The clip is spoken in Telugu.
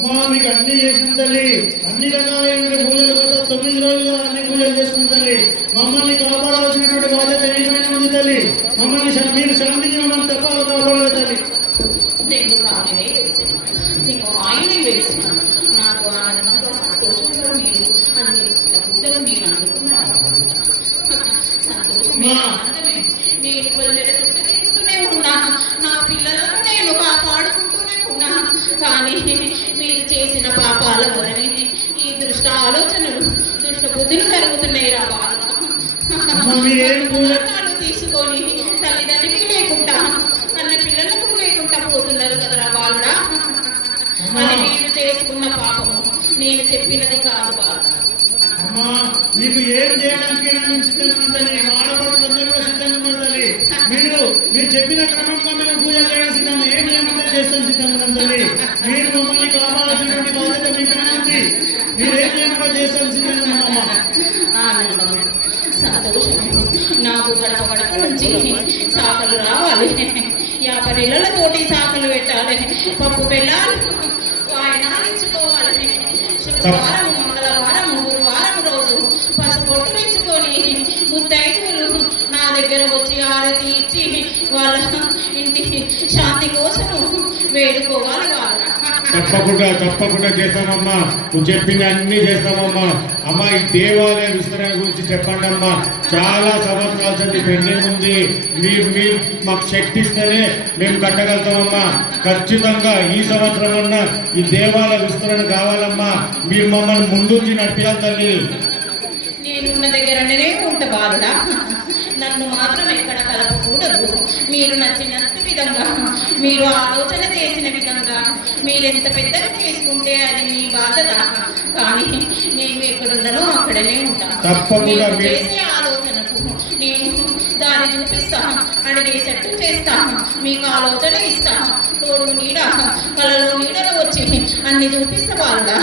అమ్మా మీకు అన్ని చేసిన తల్లి. అన్ని రకాలైన పూజలు కదా తొమ్మిది రోజులు అన్ని పూజలు చేసుకున్న తల్లి. మమ్మల్ని కాపాడాల్సినటువంటి బాధ్యత ఏమైనా ఉంది తల్లి? మమ్మల్ని మీరు శాంతించి మమ్మల్ని తప్ప కాపాడాలి తల్లి. నేను వేసిన నీకు ఆయనే వేసిన నాకు ఆనందంగా సంతోషంగా మీరు అందించిన పూజలు నేను అందుకున్నాను సంతోషమే మా. ఆనందమే నేను పిల్లల జరుగుతున్నాయి రా తీసుకొని తల్లిదండ్రికి లేకుండా అన్న పిల్లలకు లేకుండా పోతున్నారు కదరా బాలుడా. అది మీరు చేసుకున్న పాపము. నేను చెప్పినది కాదు అమ్మా మీకు ఏం చేయడానికి మేము సిద్ధంగా తల్లి కూడా సిద్ధంగా తల్లి మీరు మీరు చెప్పిన క్రమంగా మేము పూజ చేయడం సిద్ధం ఏం చేయమంటే చేస్తాం సిద్ధంగా తల్లి మీరు మమ్మల్ని కాపాడాల్సినటువంటి నుంచి సాకలు రావాలి. యాపరిళ్ళతోటి సాకలు పెట్టాలి. పప్పు బెల్లాలు ఆయన ఇచ్చుకోవాలి శుక్రవారం మంగళవారం గురువారం రోజు పసుపొట్టు ఇచ్చుకొని ముత్తైదువులు నా దగ్గర వచ్చి ఆరతి ఇచ్చి వాళ్ళ ఇంటి శాంతి కోసం వేడుకోవాలి తప్పకుండా తప్పకుండా చేస్తామమ్మా నువ్వు చెప్పిన అన్ని చేస్తామమ్మా అమ్మా ఈ దేవాలయ విస్తరణ గురించి చెప్పండి అమ్మా. చాలా సంవత్సరాల నుంచి పెండింగ్ ఉంది. మీరు మీరు మాకు శక్తి ఇస్తేనే మేము కట్టగలుగుతామమ్మా. ఖచ్చితంగా ఈ సంవత్సరం అన్నా ఈ దేవాలయ విస్తరణ కావాలమ్మా. మీరు మమ్మల్ని ముందుంచి నడిపించాలి తల్లి. నేనున్న దగ్గరనే ఉంటే బాలుడా. నన్ను మాత్రం ఎక్కడ కలపకూడదు. మీరు నచ్చినంత విధంగా మీరు ఆలోచన చేసిన విధంగా మీరు ఎంత పెద్దగా చేసుకుంటే అది మీ బాధ్యత కానీ నేను ఎక్కడున్నానో అక్కడనే ఉంటాను మీరు చేసే ఆలోచనకు నేను దారి చూపిస్తా అడిగేసట్టు చేస్తా మీకు ఆలోచన ఇస్తా. తోడు నీడ కలలో నీడలో వచ్చి అన్ని చూపిస్తా బాలుడా